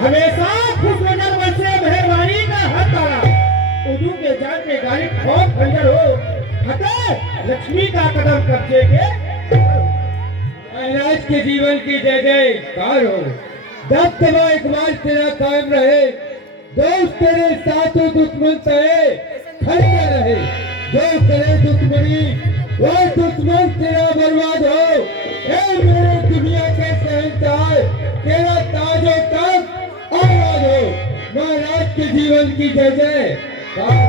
हमेशा खुश नजर बरसे मेहरबानी का हाथ तारा उर्दू के जान में गाली ठोक खंजर हो हटे लक्ष्मी का कदम कब्जे के महाराज के जीवन की जय जयकार हो। जब तबा इकबाल तेरा कायम रहे, दोस्त तेरे साथ हो दुश्मन तहे खड़े रहे। जो करे दुश्मनी वो दुश्मन तेरा बर्बाद हो। ए मेरे दुनिया के शहंशाह तेरा ताजो तख्त आबाद हो। महाराज के जीवन की जय जयकार हो।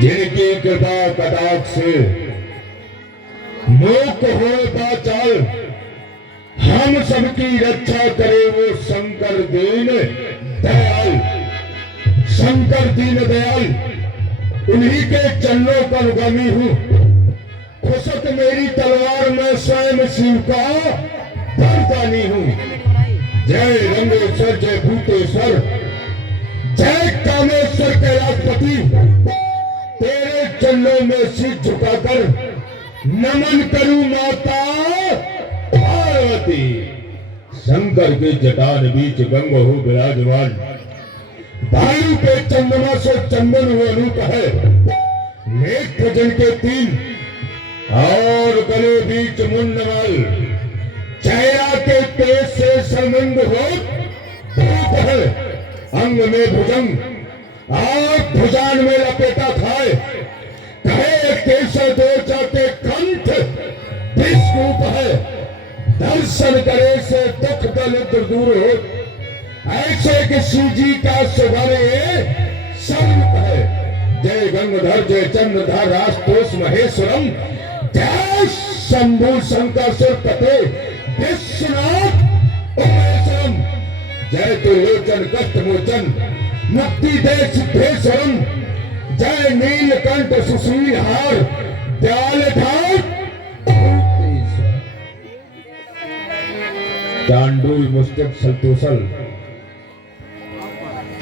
जिनकी कृपा कटाक्ष से मुक्त हो पाचाल हम सबकी रक्षा करे वो शंकर दीन दयाल। शंकर दीन दयाल उन्हीं के चरणों का अनुगामी हूँ। खुशक मेरी तलवार में स्वयं शिव का वरदानी हूँ। जय रंगेश्वर जय भूतेश्वर जय कामेश्वर कैलाशपति तेरे चरणों में सिर झुकाकर नमन करूं माता पार्वती। शंकर के जटान बीच गंग हो विराजमान दारू पे चंद्रमा से चंदन हो अनूप है। नेत्र जन के तीन और गले बीच मुंडमाल चेहरा के तेज से संबंध हो धूप है। अंग में भुजंग और भुजान में लपेटा खाए कहे केसर दो जाते कंठ विश्वरूप है। दर्शन करे से दुख दलिद्र दूर हो ऐसे किसी जी का सुगरे स्वरूप है। जय गंगाधर जय चंद्रधर राष्ट्रोस महेश्वरम जय शंभु शंकर पते विश्वनाथ उमेश्वरम जय त्रिलोचन कष्ट मोचन मुक्ति दे सिद्धेश्वरम जय नीलकंठ सुशील हार दयाल ठाट चांडूल मुस्तिक सलतोसल।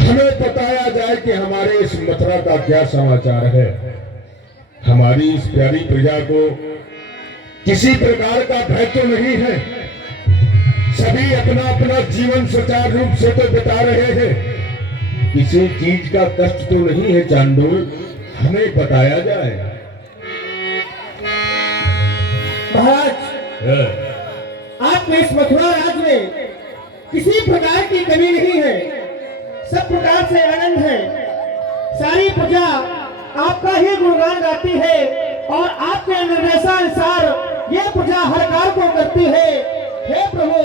हमें बताया जाए कि हमारे इस मथुरा का क्या समाचार है। हमारी इस प्यारी प्रजा को किसी प्रकार का भय तो नहीं है। सभी अपना अपना जीवन सुचारू रूप से तो बिता रहे हैं। किसी चीज का कष्ट तो नहीं है। चांडूल हमें बताया जाए। महाराज आपके इस मथुरा राज में किसी प्रकार की कमी नहीं है। सब प्रकार से आनंद है। सारी प्रजा आपका ही गुणगान गाती है और आपके निर्देशानुसार यह प्रजा हर कार्य को करती है। हे प्रभु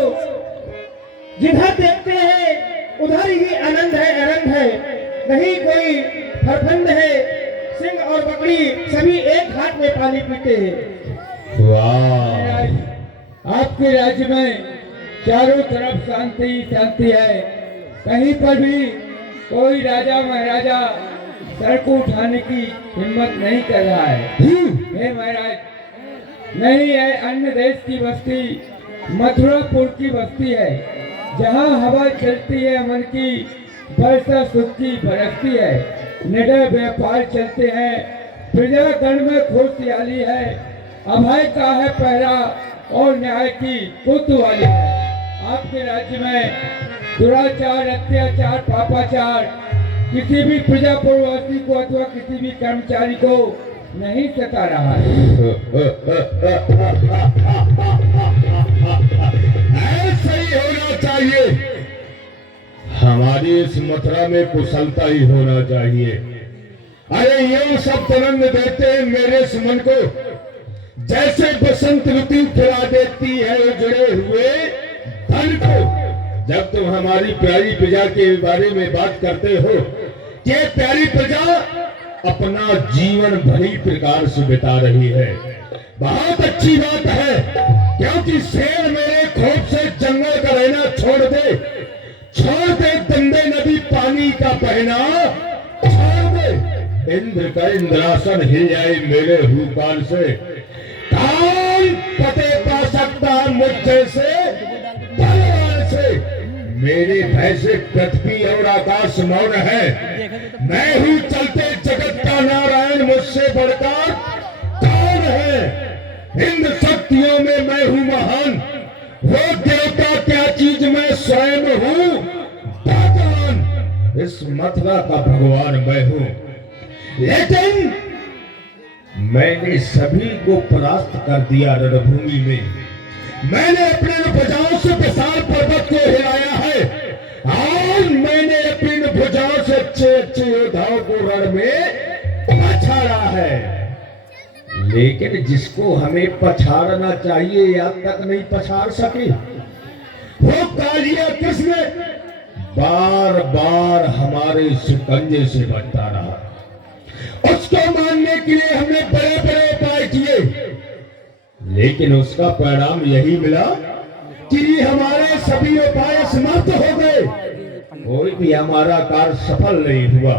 जिधर देखते हैं उधर ही आनंद है। नहीं कोई फरफंद है। सिंह और बकरी सभी एक घाट में पानी पीते हैं। वाह आपके राज्य में चारों तरफ शांति शांति है। कहीं पर भी कोई राजा महाराजा सर को उठाने की हिम्मत नहीं कर रहा है। हे महाराज नहीं है। अन्य देश की बस्ती मथुरापुर की बस्ती है। जहाँ हवा चलती है मन की वर्षा सुख की बरसती है। निडर व्यापार चलते हैं। प्रजागण में खुशहाली है। अभय का है पहरा और न्याय की कोतवाली है। आपके राज्य में दुराचार अत्याचार पापाचार किसी भी प्रजापुरवासी को अथवा किसी भी कर्मचारी को नहीं सता रहा है। ऐसा ही होना चाहिए। हमारी इस मथुरा में कुशलता ही होना चाहिए। अरे ये सब तरंग देते हैं मेरे इस मन को जैसे बसंत ऋतु खिला देती है उजड़े हुए धन को। जब तुम हमारी प्यारी प्रजा के बारे में बात करते हो कि प्यारी प्रजा अपना जीवन भली प्रकार से बिता रही है, बहुत अच्छी बात है। क्योंकि शेर मेरे खौफ से जंगल का रहना छोड़ दे गंदे नदी पानी का बहना छोड़ दे। इंद्र का इंद्रासन हिल जाए मेरे हुकान से। कौन पते पा सकता मुझसे से बलवान से। मेरे भय से पृथ्वी और आकाश मौन है। मैं हूँ चलते जगत का नारायण, मुझसे बढ़कर हिंद शक्तियों में मैं हूं महान, वो देवता क्या चीज मैं स्वयं हूं भगवान, इस मथुरा का भगवान मैं हूं। लेकिन मैंने सभी को परास्त कर दिया रणभूमि में। मैंने अपने भुजाओं से विशाल पर्वत को हिलाया है और मैंने अपनी भुजाओं से अच्छे अच्छे योद्धाओं को रण में पछाड़ा है। लेकिन जिसको हमें पछाड़ना चाहिए याद तक नहीं पछाड़ सके। वो कालिया कृष्ण बार बार हमारे शिकंजे से बचता रहा। उसको मारने के लिए हमने बड़े बड़े उपाय किए, लेकिन उसका परिणाम यही मिला कि हमारे सभी उपाय समाप्त हो गए, कोई भी हमारा कार्य सफल नहीं हुआ।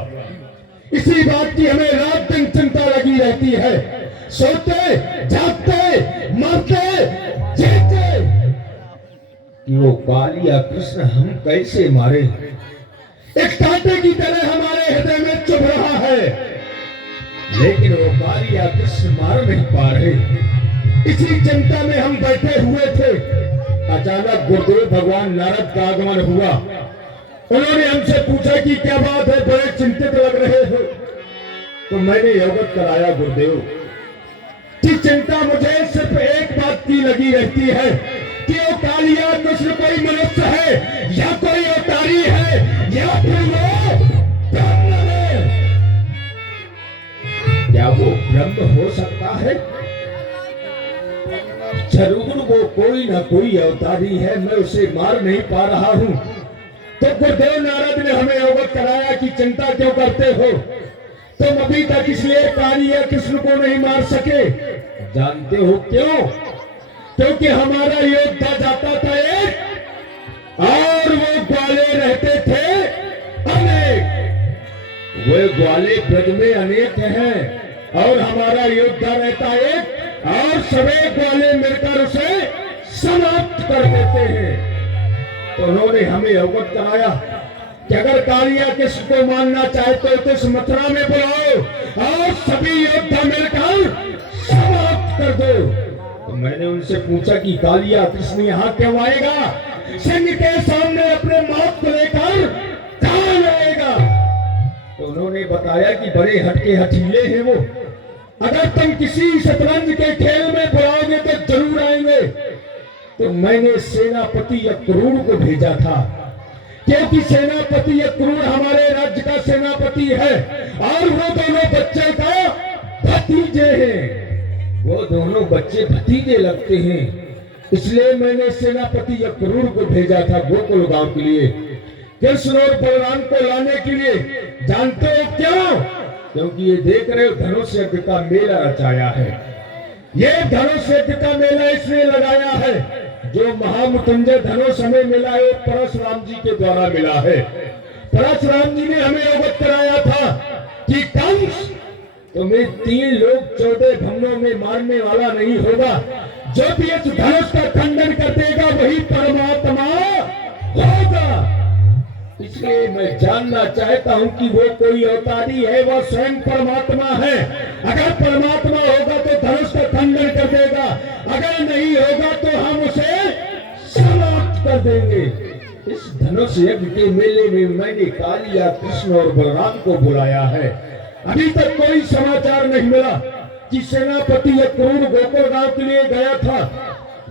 इसी बात की हमें रात दिन चिंता लगी रहती है। सोते जागते मरते जीते कि वो कालिया कृष्ण हम कैसे मारे। एक कांटे की तरह हमारे हृदय में चुभ रहा है, लेकिन वो कालिया कृष्ण मार नहीं पा रहे। इसी चिंता में हम बैठे हुए थे। अचानक गुरुदेव भगवान नारद का आगमन हुआ। उन्होंने हमसे पूछा कि क्या बात है, बड़े चिंतित लग रहे हो। तो मैंने अवगत कराया गुरुदेव कि चिंता मुझे सिर्फ एक बात की लगी रहती है कि वो कालिया कृष्ण कोई मनुष्य है या कोई अवतारी है या फिर वो ब्रह्म है। क्या वो ब्रह्म हो सकता है? जरूर वो कोई ना कोई अवतारी है, मैं उसे मार नहीं पा रहा हूं। तो गुरुदेव नारद ने हमें अवगत कराया कि चिंता क्यों करते हो, तुम अभी तक इसलिए कालिया कृष्ण को नहीं मार सके। जानते हो क्यों? क्योंकि हमारा योद्धा जाता था एक और वो ग्वाले रहते थे अनेक। वे ग्वाले ब्रज में अनेक हैं और हमारा योद्धा रहता एक और सभी ग्वाले मिलकर उसे समाप्त कर देते हैं। तो उन्होंने हमें अवगत कराया कि अगर कालिया कृष्ण को मानना चाहते हो तो इस मथुरा में बुलाओ और सभी योद्धा मिलकर समाप्त कर दो। तो मैंने उनसे पूछा कि कालिया कृष्ण यहाँ क्यों आएगा? सिंह के सामने अपने मौत को लेकर कहाँ आएगा? तो उन्होंने बताया कि बड़े हटके हठीले हैं वो। अगर तुम किसी शतरंज के खेल में बुलाओगे तो जरूर आएंगे। तो मैंने सेनापति अक्रूर को भेजा था, क्योंकि सेनापति अक्रूर हमारे राज्य का सेनापति है और वो दोनों बच्चे का भतीजे हैं। वो दोनों बच्चे भतीजे लगते हैं, इसलिए मैंने सेनापति अक्रूर को भेजा था गोकुल गांव के लिए, कृष्ण और बलराम को लाने के लिए। जानते हो क्यों? क्योंकि ये देख रहे हो धनुष यज्ञ का मेला रचाया है। ये धनुष यज्ञ का मेला इसलिए लगाया है, जो महामृत्युंजय धनुष हमें मिला है परशुराम जी के द्वारा मिला है। परशुराम जी ने हमें अवगत कराया था कि कंस तुम्हें 3 लोग 14 भवनों में मारने वाला नहीं होगा। जो भी इस धनुष का खंडन कर देगा वही परमात्मा होगा। इसलिए मैं जानना चाहता हूं कि वो कोई अवतारी है, वह स्वयं परमात्मा है। अगर परमात्मा होगा तो धनुष का खंडन कर देगा, अगर नहीं होगा तो हम उसे समाप्त कर देंगे। इस धनुष यज्ञ के मेले में मैंने कालिया कृष्ण और बलराम को बुलाया है। अभी तक कोई समाचार नहीं मिला कि सेनापति अक्रूर गोकुल गांव के लिए गया था,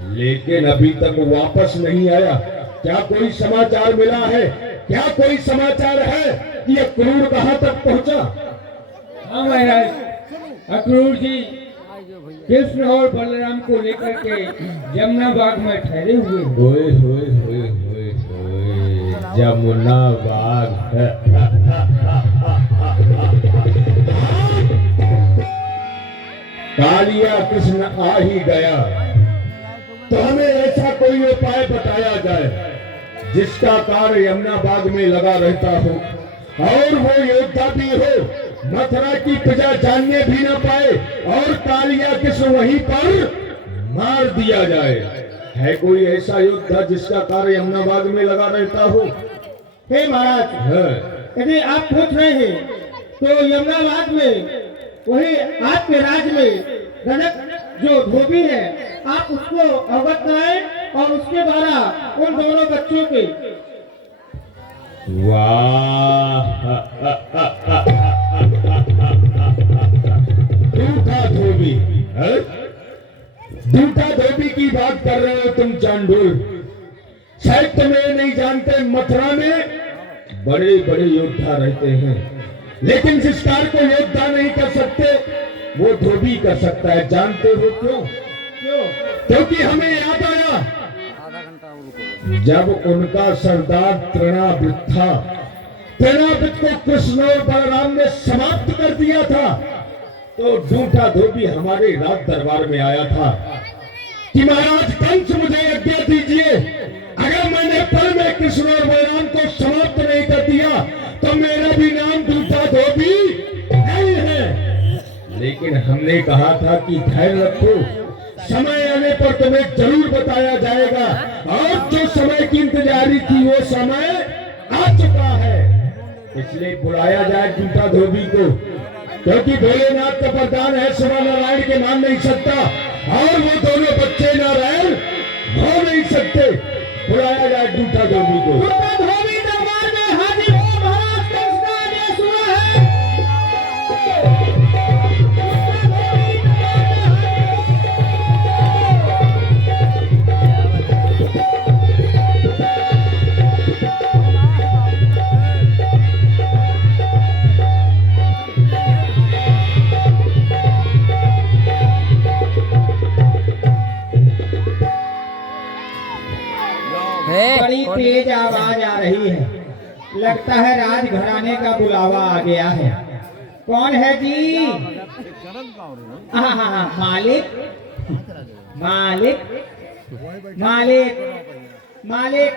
लेकिन अभी तक वापस नहीं आया। क्या कोई समाचार मिला है? क्या कोई समाचार है कि अक्रूर कहां तक पहुंचा? हाँ महाराज, अक्रूर जी कृष्ण और बलराम को लेकर के यमुना बाग में ठहरे हुए। होए होए होए होए होए, यमुना बाग। कालिया कृष्ण आ ही गया तो हमें ऐसा कोई उपाय बताया जाए जिसका कार्य यमुना बाग में लगा रहता हो और वो योद्धा भी हो, मथुरा की प्रजा जानने भी न पाए और कालिया कृष्ण वहीं पर मार दिया जाए। है कोई ऐसा योद्धा जिसका कार्य यमुना बाग में लगा रहता हो? हे महाराज, यदि आप पूछ रहे हैं तो यमुना बाग में वही आपके राज्य में जो धोबी है आप उसको अवगत कराएं और उसके द्वारा उन दोनों बच्चों के वाह दूठा धोबी है? दूठा धोबी की बात कर रहे हो तुम चांडोल। शायद तुम्हें नहीं जानते, मथुरा में बड़े बड़े योद्धा रहते हैं, लेकिन जिस कार्य को योद्धा नहीं कर सकते वो धोबी कर सकता है। जानते हो क्यों? क्यों? क्योंकि हमें याद आया जब उनका सरदार तृणावृत था, तृणावृत को कृष्ण और बलराम ने समाप्त कर दिया था, तो दूठा धोबी हमारे राज दरबार में आया था कि महाराज कंस मुझे आज्ञा दीजिए, अगर मैंने पल में कृष्ण और बलराम को समाप्त नहीं कर दिया तो मेरा भी नाम दूठा धोबी नहीं है। लेकिन हमने कहा था कि धैर्य रखो, समय आने पर तुम्हें जरूर बताया जाएगा, और जो समय की इंतजारी थी वो समय आ चुका है, इसलिए बुलाया जाए दूठा धोबी को, क्योंकि भोलेनाथ का वरदान है शिव नारायण के मान नहीं सकता, और वो दोनों बच्चे नारायण हो नहीं सकते। बुलाया जाए दूठा धोबी को। दूठा धोबी दरबार में हाजिर हो, महाराज कंस का आदेश हुआ है। बड़ी तेज आवाज आ रही है, लगता है राजघराने का बुलावा आ गया है। कौन है जी? हाँ, मालिक मालिक मालिक मालिक।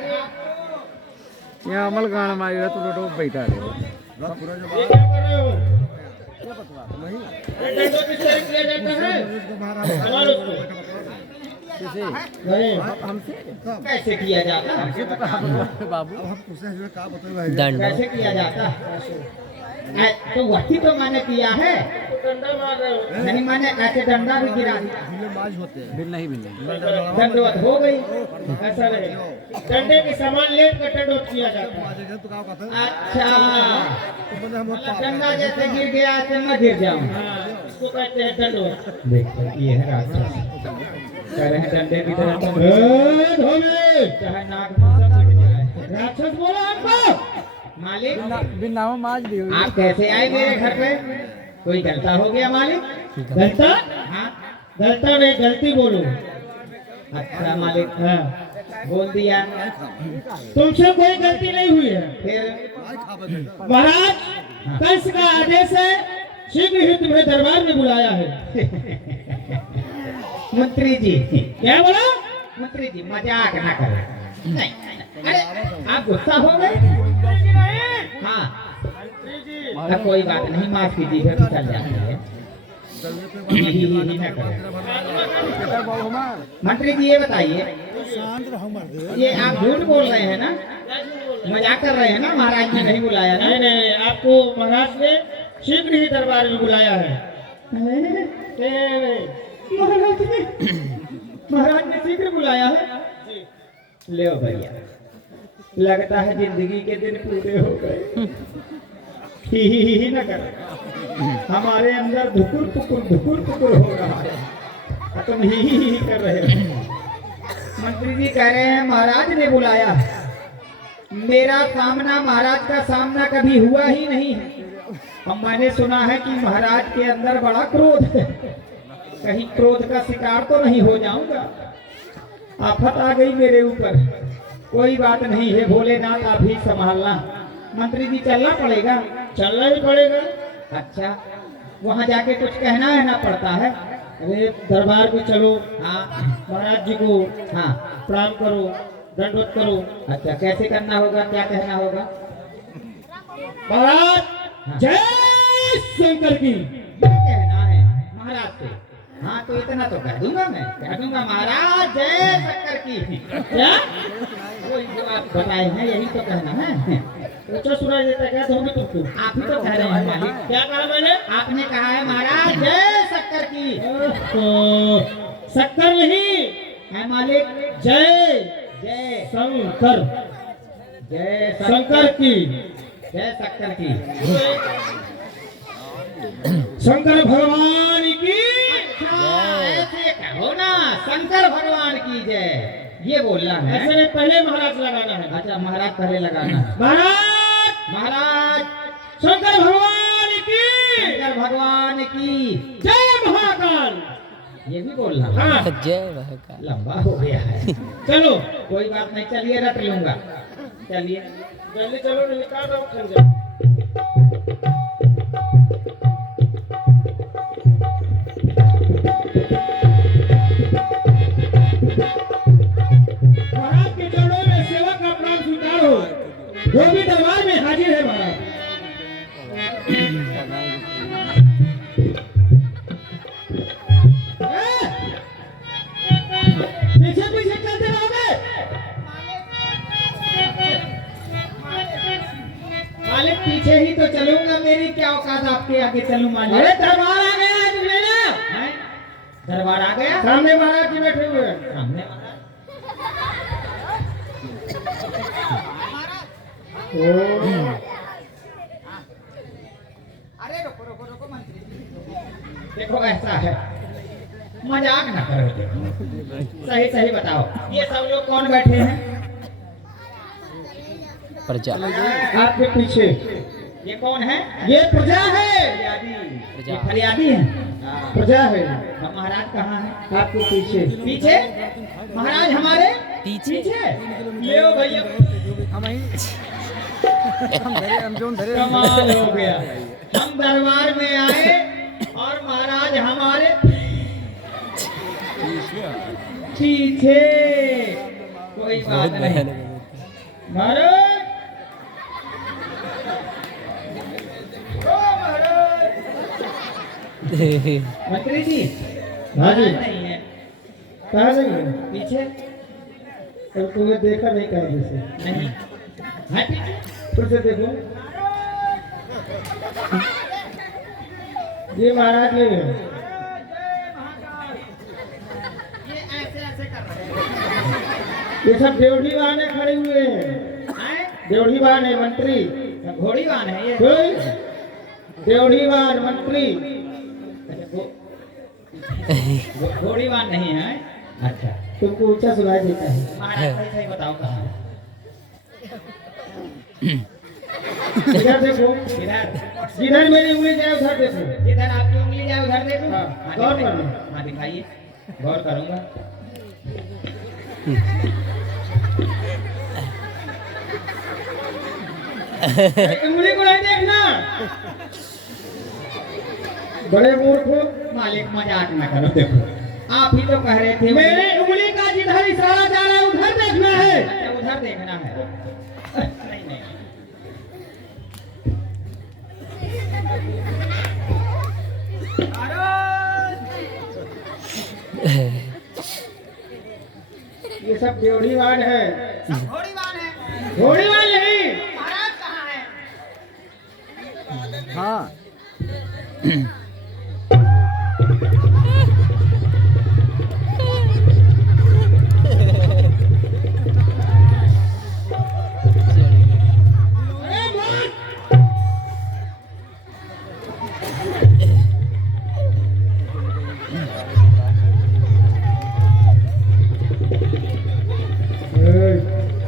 यहाँ अमल गाना मारेगा तो लोग बैठा रहे ये क्या कर रहे हो? डंडों की सैर किया जाता है, सवाल उसको। नहीं, कैसे किया जाता है बाबू दंड कैसे किया जाता है? तो वही तो मैंने किया है, डंडा मार रहे हो। नहीं, मैंने ऐसे डंडा भी गिरा बिल नहीं दंडवत हो गई। ऐसा नहीं, डंडे के सामान लेट कर दंडवत किया जाता है। अच्छा, डंडा जैसे गिर गया तो मैं गिर जाऊँ, इसको कहते हैं दंडवत। देखो ये है राक्षस, कह रहे हैं डंडे की तरह चाहे नाक में सब मिट जाए। राक्षस बोला हमको। मालिक बिना माज दी आप कैसे आए मेरे घर पे? कोई गलता हो गया मालिक? गलता? हाँ, गलता नहीं, गलती बोलो। अच्छा मालिक, हाँ बोल दिया। तुमसे कोई गलती नहीं हुई है। फिर महाराज कंस का आदेश है, शीघ्र ही तुम्हें दरबार में बुलाया है। मंत्री जी क्या बोला? मंत्री जी मजाक ना करें। नहीं, अरे आप गुस्सा हो गए? हाँ तो कोई बात नहीं, माफ कीजिए, फिर चल जाती है। ना करें। मंत्री जी ये बताइए, ये आप झूठ बोल रहे हैं ना? मजाक कर रहे हैं ना? महाराज ने नहीं बुलाया ना? नहीं, आपको महाराज ने शीघ्र ही दरबार में बुलाया है। महाराज ने शीघ्र बुलाया है। ले भैया, लगता है जिंदगी के दिन पूरे हो गए। ही न कर, हमारे अंदर धुकुर पुकुर हो रहा है, तुम ही कर रहे हो। मंत्री जी कह रहे हैं महाराज ने बुलाया। मेरा सामना महाराज का सामना कभी हुआ ही नहीं है। अब मैंने सुना है कि महाराज के अंदर बड़ा क्रोध है, कहीं क्रोध का शिकार तो नहीं हो जाऊंगा। आफत आ गई मेरे ऊपर। कोई बात नहीं है भोलेनाथ, आप ही संभालना। मंत्री जी चलना पड़ेगा? चलना ही पड़ेगा। अच्छा, वहाँ जाके कुछ कहना है ना पड़ता है? अरे दरबार में चलो, हाँ महाराज जी को हाँ प्रणाम करो, दंडवत करो। अच्छा, कैसे करना होगा, क्या कहना होगा? महाराज जय शंकर की कहना है महाराज से। हाँ तो इतना तो कह दूंगा, मैं कह दूंगा महाराज जय शंकर की। क्या वही जो आप बताए हैं यही तो कहना है। ऊंचा सुनाई देता क्या? धोबी तुमको आप ही तो कह रहे हैं मालिक। क्या कहा मैंने? आपने कहा है महाराज जय शंकर की। तो शक्कर नहीं है मालिक, जय जय शंकर, जय शंकर की, जय शंकर की, शंकर भगवान की। अच्छा ऐसे कहो ना, शंकर भगवान की जय, ये बोलना है। ऐसे में पहले महाराज लगाना है। अच्छा महाराज पहले लगाना है। महाराज महाराज शंकर भगवान की, शंकर भगवान की जय महाकाल, ये भी बोलना है। हाँ। जय महाकाल। लंबा हो गया है। चलो कोई बात नहीं, चलिए रट लूंगा। चलिए जल्दी चलो, निकाल दो खंजर। महाराज के चरणों में सेवा का प्राण स्वीकार हो। जो भी दरबार में हाजिर है महाराज। पीछे पीछे चलते रहोगे। मालिक पीछे ही तो चलूंगा, मेरी क्या औकात आपके आगे चलूं मालिक। अरे दरबार आ गया है तुमने ना, दरबार आ गया। सामने महाराज जी बैठे हुए हैं। सामने अरे रुको रुको रुको मंत्री, देखो ऐसा है, मजाक ना करो, सही सही बताओ, ये सब लोग कौन बैठे हैं? प्रजा। आपके पीछे ये कौन है? ये प्रजा है। ये फरियादी है, प्रजा है। महाराज कहाँ है? आपके पीछे। पीछे महाराज हमारे पीछे। ले ओ भैया, कमाल हो गया। हम दरबार में आए और महाराज हमारे पीछे। कोई बात नहीं महाराज। ओ महाराज, मंत्री जी महाराज नहीं है। कहाँ नहीं है? पीछे। तो तुम्हें देखा नहीं कहीं से? नहीं। हाँ फिर से देखो, ये महाराज नहीं है। ये ऐसे ऐसे कर रहे हैं। ये सब देवढ़ी वाहन खड़े हुए हैं। देवढ़ी वाहन है मंत्री, घोड़ी वाहन है ये। देवढ़ी वाहन मंत्री, घोड़ी वाहन नहीं है। अच्छा तुमको ऊंचा सुनाई देता है। महाराज सही सही बताओ कहाँ है? इधर देखो, इधर जिधर मेरी उंगली जाए उधर देखो। जिधर आपकी उंगली जाए उधर देखो। हाँ गौर करो। हाँ दिखाइए, गौर करूंगा। उंगली को नहीं देखना। बड़े मूर्ख हो। मालिक मजाक ना करो, देखो आप ही तो कह रहे थे मेरे उंगली का जिधर इशारा जा रहा है उधर देखना है। अच्छा उधर देखना है। नहीं नहीं, ये सब देवढ़ीवान है। घोड़ीवान है। घोड़ीवान नहीं। महाराज कहाँ है? हाँ।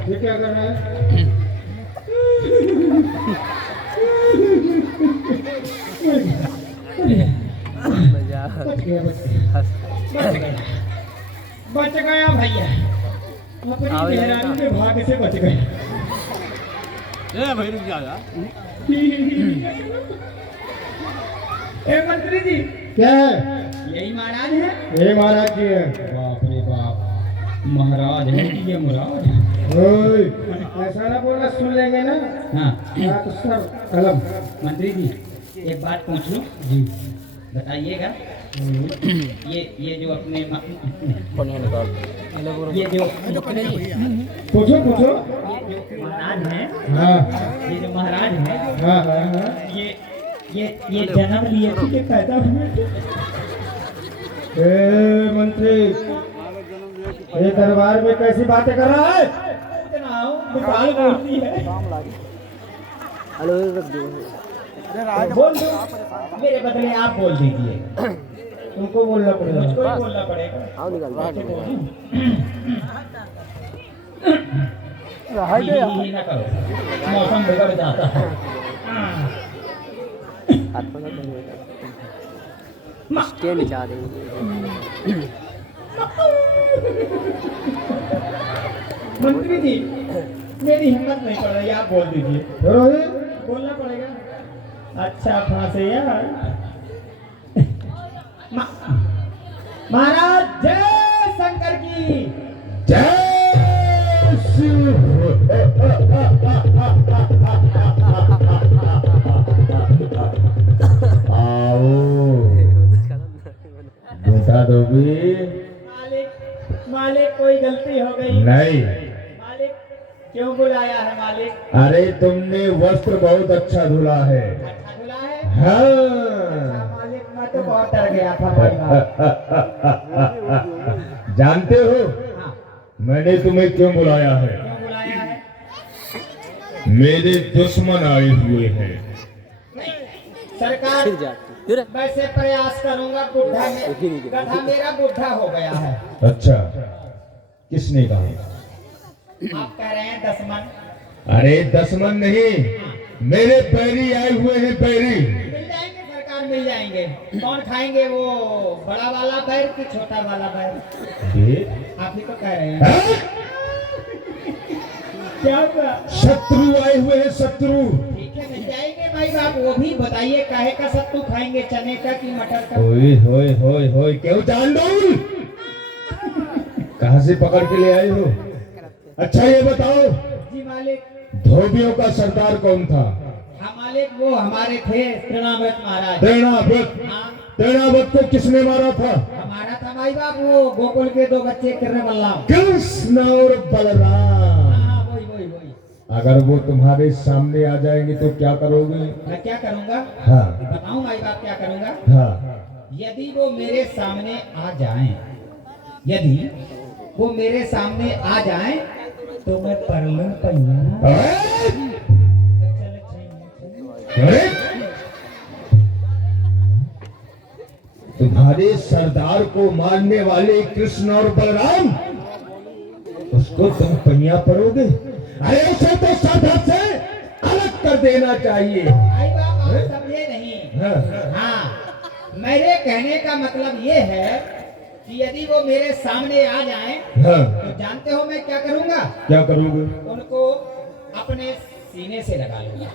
ये क्या कर रहा है? बच गया भैया, अपनी मेहरानी के भाग्य से बच गए। भाई रुक जा। ए मंत्री जी क्या है? यही महाराज है। ये महाराज जी है। बाप रे बाप, महाराज है कि ये मुराद है? ऐसा ना बोलना, सुन लेंगे ना। हाँ तो सर कलम। मंत्री जी एक बात पूछ लूं जी, बताइएगा। ये जो अपने ये जो पूछो पूछो, ये जो महाराज है। हाँ ये जो महाराज है। हाँ हाँ हाँ, ये जन्म लिए थे कि पैदा हुए थे? मंत्री, ये दरबार में कैसी बातें कर रहा है? मिसाल बोलती है। बोल दो, मेरे बदले आप बोल दीजिए। तुमको बोलना पड़ेगा, मुझको ही बोलना पड़ेगा। ही ना करो, मौसम बिगड़ जाता है। मंत्री जी, मेरी हिम्मत नहीं पड़ रही, आप बोल दीजिए। बोलना पड़ेगा। अच्छा फांसे यार। महाराज जय शंकर की जय शिव। आओ बता दोगी? मालिक, मालिक कोई गलती हो गई। नहीं। मालिक क्यों बुलाया है मालिक? अरे तुमने वस्त्र बहुत अच्छा धुला है। अच्छा धुला है? हाँ। मालिक मैं तो बहुत डर गया था भाई बात। जानते हो हाँ, मैंने तुम्हें क्यों बुलाया है? क्यों बुलाया है? मेरे दुश्मन आए हुए हैं। सरकार वैसे प्रयास करूंगा, गधा मेरा बुढ़ा हो गया है। अच्छा, किसने कहा? आप कह रहे हैं दुश्मन? अरे दुश्मन नहीं, मेरे बैरी आए हुए हैं। बैरी मिल जाएंगे सरकार, मिल जाएंगे। कौन खाएंगे, वो बड़ा वाला बैर कि छोटा वाला बैर? आप ही तो कह रहे हैं। क्या हुआ? शत्रु आए हुए हैं, शत्रु। ठीक है, मिल जाएंगे भाई बाप। वो भी बताइए काहे का सत्तू खाएंगे, चने का कि मटर का? होए होए होए होए, क्यों जान दो? कहाँ से पकड़ के ले आए हो? अच्छा ये बताओ, जी मालिक। धोबियों का सरदार कौन था? हाँ मालिक, वो हमारे थे तृणाव्रत महाराज। तृणाव्रत। हाँ, तृणाव्रत को किसने मारा था? हमारा था भाई बाप, वो गोकुल के दो बच्चे कृष्ण बलराम। कृष्ण और बलराम। हाँ, वही वही वही। अगर वो तुम्हारे सामने आ जाएंगे तो क्या करोगे? मैं क्या करूंगा? हाँ बताऊं भाई बाप क्या करूंगा? हाँ। यदि वो मेरे सामने आ जाएं, यदि वो मेरे सामने आ जाएं, तो मैं परलूं पैया। अरे तुम्हारे सरदार को मारने वाले कृष्ण और बलराम, उसको तुम पैया पड़ोगे? अरे उसे तो सरदार से अलग कर देना चाहिए। भाई बाप आप समझे नहीं। हाँ। हाँ, मेरे कहने का मतलब ये है कि यदि वो मेरे सामने आ जाएं, हाँ। तो जानते हो मैं क्या करूंगा? क्या करोगे? उनको अपने सीने से लगा लूंगा।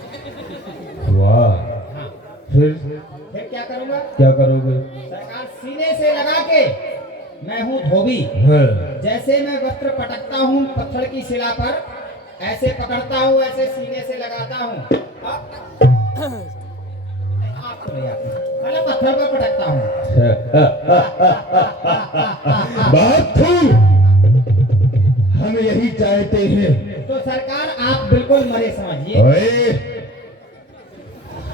वाह। फिर क्या करूंगा? क्या करोगे? सरकार सीने से लगा के, मैं हूँ धोबी। हाँ। जैसे मैं वस्त्र पटकता हूँ पत्थर की शिला पर, ऐसे पकड़ता हूँ, ऐसे सीने से लगाता हूँ। मतलब पत्थर पर पटकता हूँ। बहुत खूब, हम यही चाहते हैं। तो सरकार आप बिल्कुल मरे समझिए। ओए,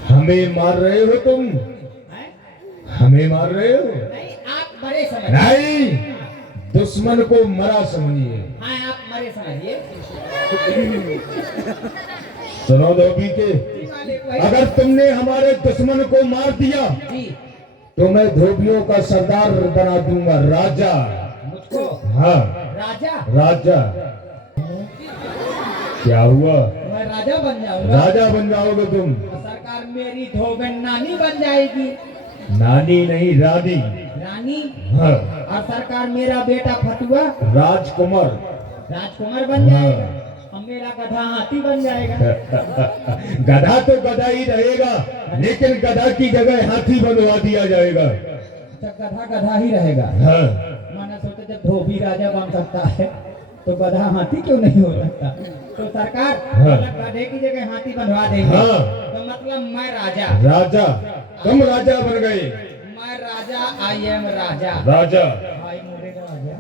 हमें मार रहे हो तुम? हैं? हमें मार रहे हो? नहीं, आप मरे समझिए। नहीं, दुश्मन को मरा समझिए। हाँ, आप मरे समझिए। सुनो धोबी के, अगर तुमने हमारे दुश्मन को मार दिया जी, तो मैं धोबियों का सरदार बना दूंगा, राजा। मुझको हाँ, राजा? राजा। क्या हुआ? मैं राजा बन जाऊंगा। राजा बन जाओगे तुम? सरकार मेरी धोबन नानी बन जाएगी। नानी नहीं, रानी। रानी? हाँ। और सरकार मेरा बेटा फतुआ राजकुमार। राजकुमार बन जाएगा। और मेरा गधा हाथी बन जाएगा। गधा तो गधा ही रहेगा, लेकिन गधा की जगह हाथी बनवा दिया जाएगा। अच्छा, गधा गधा ही रहेगा। हाँ। मैंने सोचा जब धोबी राजा बन सकता है तो गधा हाथी क्यों नहीं हो सकता? तो सरकार मतलब गधे की जगह हाथी बनवा देंगे। हाँ। तो मतलब मैं राजा। राजा, तुम राजा बन गए। मैं राजा, आई एम राजा। राजा। भाई मोरे का राजा।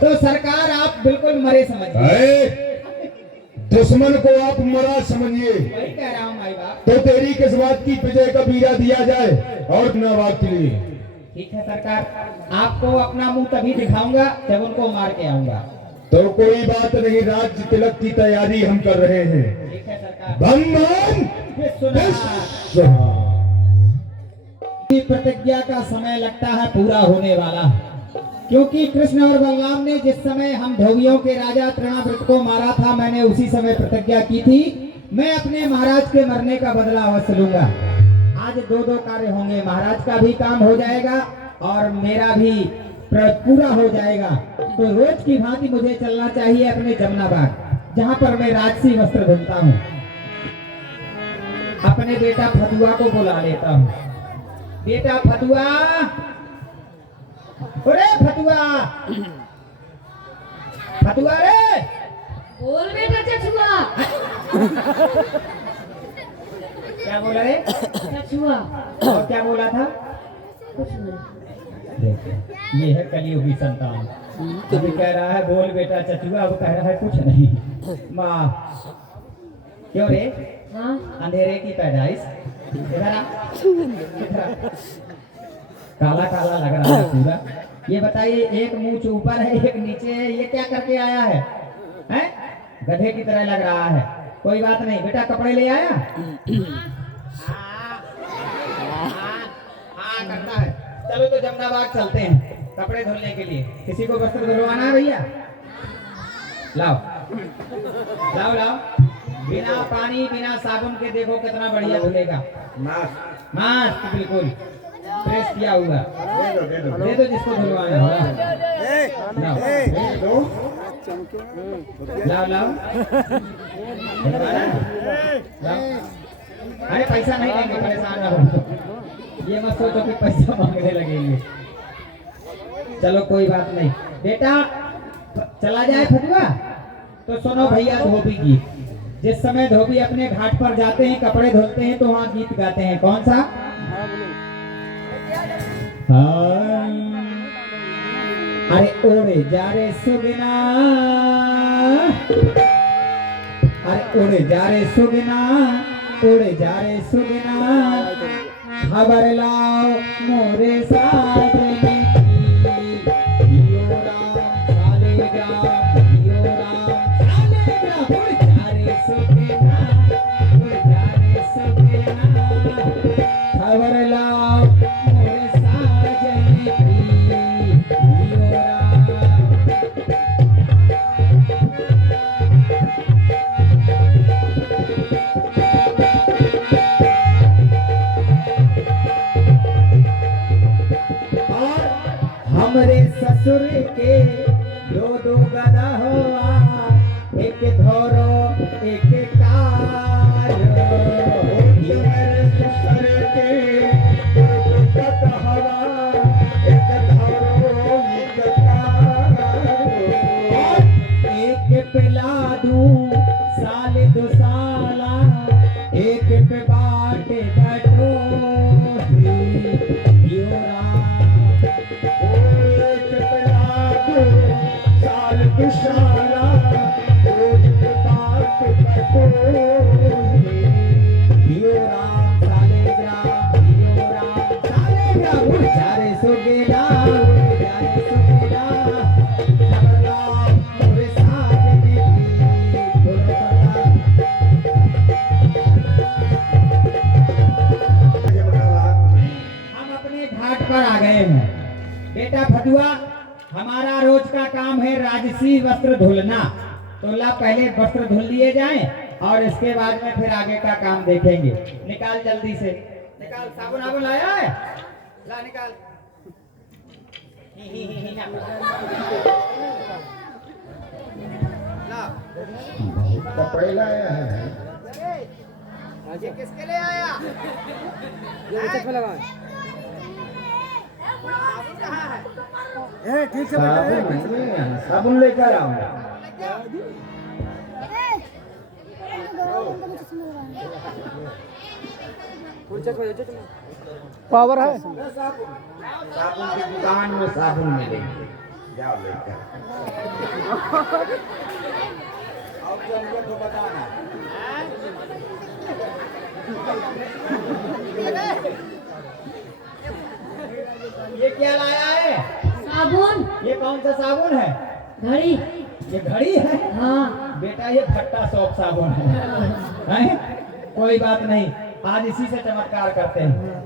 तो सरकार आप बिल्कुल मरे समझिए। दुश्मन को आप मरा समझिए, वही कह रहा हूँ भाई बाप। तो तेरी किस बात की विजय का बीरा दिया जाए और न बात के लिए। ठीक है सरकार, आपको अपना मुंह तभी दिखाऊंगा जब उनको मार के आऊंगा। तो कोई बात नहीं, राज्य तिलक की तैयारी हम कर रहे हैं। ठीक है सरकार। भगवान प्रतिज्ञा का समय लगता है पूरा होने वाला, क्योंकि कृष्ण और बलराम ने जिस समय हम धोबियों के राजा तृणावृत को मारा था, मैंने उसी समय प्रतिज्ञा की थी मैं अपने महाराज के मरने का बदला अवश्य लूंगा। आज दो दो कार्य होंगे, महाराज का भी काम हो जाएगा और मेरा भी पूरा हो जाएगा। तो रोज की भांति मुझे चलना चाहिए अपने जमुना बाग, जहाँ पर मैं राजसी वस्त्र धुलता हूँ। अपने बेटा फतुआ को बुला लेता हूँ। बेटा फतुआ, अरे फतुआ, फतुआ रे, बोल बेटा चचुआ। क्या बोला रे? चचुआ। और क्या बोला था? कुछ नहीं। देखो, ये है कलियुगी संतान। अभी कह रहा है बोल बेटा चचुआ, अब कह रहा है कुछ नहीं। माँ, क्यों रे? हाँ अंधेरे की पैदाइश। इधर आ, इधर आ। काला काला लग रहा है पूरा। ये बताइए, एक मुंह ऊपर है एक नीचे है, ये क्या करके आया है? हैं? गधे की तरह लग रहा है। कोई बात नहीं बेटा, कपड़े ले आया? हाँ करता है। चलो तो जमुना बाग चलते हैं कपड़े धुलने के लिए। किसी को वस्त्र धुलवाना है भैया? लाओ लाओ लाओ। बिना पानी बिना साबुन के देखो कितना बढ़िया धुलेगा। मास्क बिल्कुल प्रेस किया हुआ। दे दो जिसको धुलवाना हो। लाओ लाओ लाओ। अरे पैसा नहीं लेंगे, परेशान ना हो। ये मत सोचो कि पैसा मांगने लगेंगे। चलो कोई बात नहीं बेटा, चला जाए फतुआ। तो सुनो भैया धोबी गीत। जिस समय धोबी अपने घाट पर जाते हैं कपड़े धुलते हैं तो वहाँ गीत गाते हैं। कौन सा? हाँ। अरे ओरे जा रे सुगना, अरे ओरे जा रे सुगना, ओरे जा रे सुगना, खबर लाओ मोरे साजने की। यो राम सालेग्राम, यो राम सालेग्राम, ओरे जा रे सुगना, ओरे जा रे सुगना, खबर लाओ मोरे साजने की। यो राम। हमरे ससुर के दो दो गदा हुआ, एक धोरो एक कार। हमरे ससुर के दो दो गदा हुआ, एक धोरो एक कार। एक पिला दूं साल दो साला, एक पे बाटे बटोही। यो राम। साल दुशाला, रोज बात बटोही। यो राम सालेग्राम, यो राम सालेग्राम, उड़ जा रे सुगेला, उड़ जा रे सुगेला, खबर लाओ मोरे साजने की। बोलो सरकार। हम अपने घाट पर आ गए हैं। बेटा फतुआ, हमारा रोज का काम है राजसी वस्त्र धुलना। तो ला पहले वस्त्र धुल लिए जाएं और इसके बाद में फिर आगे का काम देखेंगे। निकाल जल्दी से, निकाल। साबुन आबुन लाया है? ला निकाल। ला। कपड़े लाया है। ये किसके लिए आया? ठीक से साबुन लेकर आऊंगा। पावर है। साबुन की दुकान में साबुन मिलेंगे, जाओ लेकर। ये क्या लाया है? साबुन। ये कौन सा साबुन है? घड़ी। ये घड़ी है? हाँ। बेटा ये फट्टा सॉप साबुन है? कोई बात नहीं, आज इसी से चमत्कार करते हैं।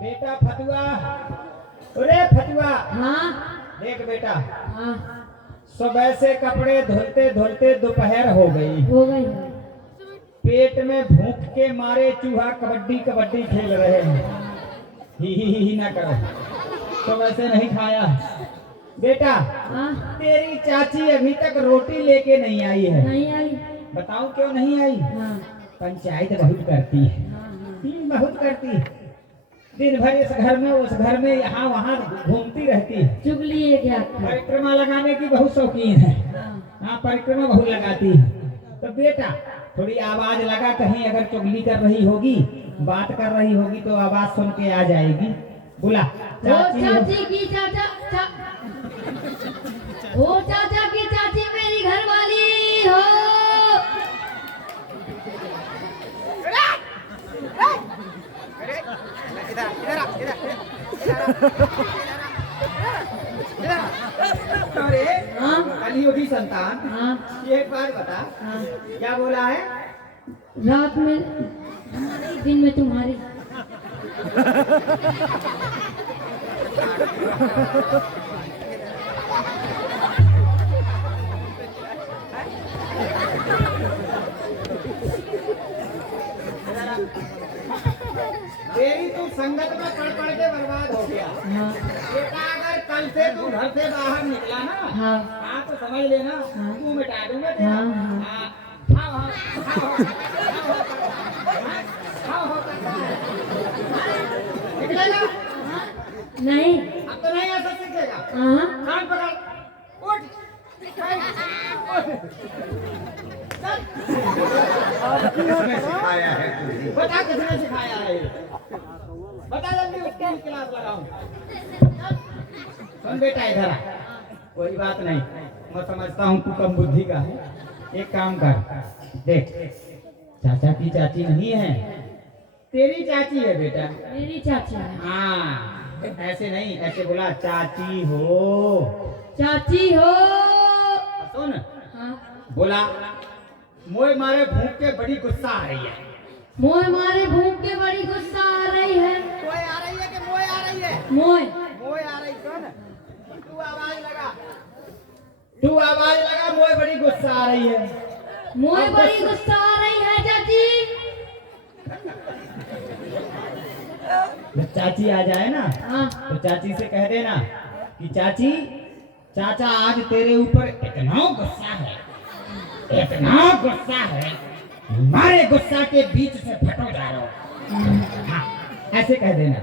बेटा फतुआ, अरे फतुआ, हाँ। देख बेटा, हाँ। सुबह से कपड़े धुलते धुलते दोपहर हो गई। हो गई है। पेट में भूख के मारे चूहा कबड्डी कबड्डी खेल रहे हैं। ही ना करो, सुबह से नहीं खाया। बेटा, हाँ। तेरी चाची अभी तक रोटी लेके नहीं आई है। नहीं आई। बताओ क्यों नहीं आई? हाँ। पंचायत बहुत करती है। हाँ। बहुत करती है। दिन भर इस घर में उस घर में यहाँ वहाँ घूमती रहती है। चुगली है क्या? परिक्रमा लगाने की बहुत शौकीन है। हाँ, परिक्रमा बहुत लगाती है। तो बेटा, थोड़ी आवाज लगा, कहीं अगर चुगली कर रही होगी, बात कर रही होगी तो आवाज सुन के आ जाएगी। बुला चाची। चाची की चाचा ओ चाचा की चाची मेरी घरवाली हो। अरे हाँ। कलियुगी संतान, हाँ। ये एक बात बता, हाँ। क्या बोला है? रात में दिन में तुम्हारी। तेरी तू संगत में पढ़ पढ़ के बर्बाद हो गया। हाँ। बेटा, अगर कल से तू घर से बाहर निकला ना, हाँ। हाँ तो समझ लेना, हाँ। तू मिटा दूंगा तेरा। हाँ, हाँ। हाँ, हाँ, हाँ, हाँ, हाँ, करता है। निकलेगा? नहीं। अब तो नहीं ऐसा सीखेगा। हाँ। कान पकड़, उठ, चल। किसने सिखाया है तुझे? बता किसने सिखाया है? बता जल्दी, उसकी क्लास लगाऊं। सुन बेटा, इधर आ। कोई बात नहीं, मैं समझता हूँ तू कम बुद्धि का है। एक काम कर, देख, चाचा की चाची नहीं है, तेरी चाची है बेटा। मेरी चाची है। हाँ, ऐसे नहीं, ऐसे बोला, चाची हो। चाची हो। सुन, हाँ। बोला, मोए मारे भूख के बड़ी गुस्सा आ रही है। मोए मारे भूख के बड़ी गुस्सा आ रही है। मोए आ रही है कि मोए आ रही है? मोए। मोए आ रही। सुन, तू आवाज लगा, तू आवाज लगा, मोए बड़ी गुस्सा आ रही है। मोए बड़ी गुस्सा आ रही है चाची। जब चाची आ जाए ना, हाँ। तो चाची से कह देना कि चाची, चाचा आज तेरे ऊपर इतना गुस्सा है, इतना गुस्सा है, हमारे गुस्सा के बीच से फटो जा रहा हो। हाँ, ऐसे कह देना।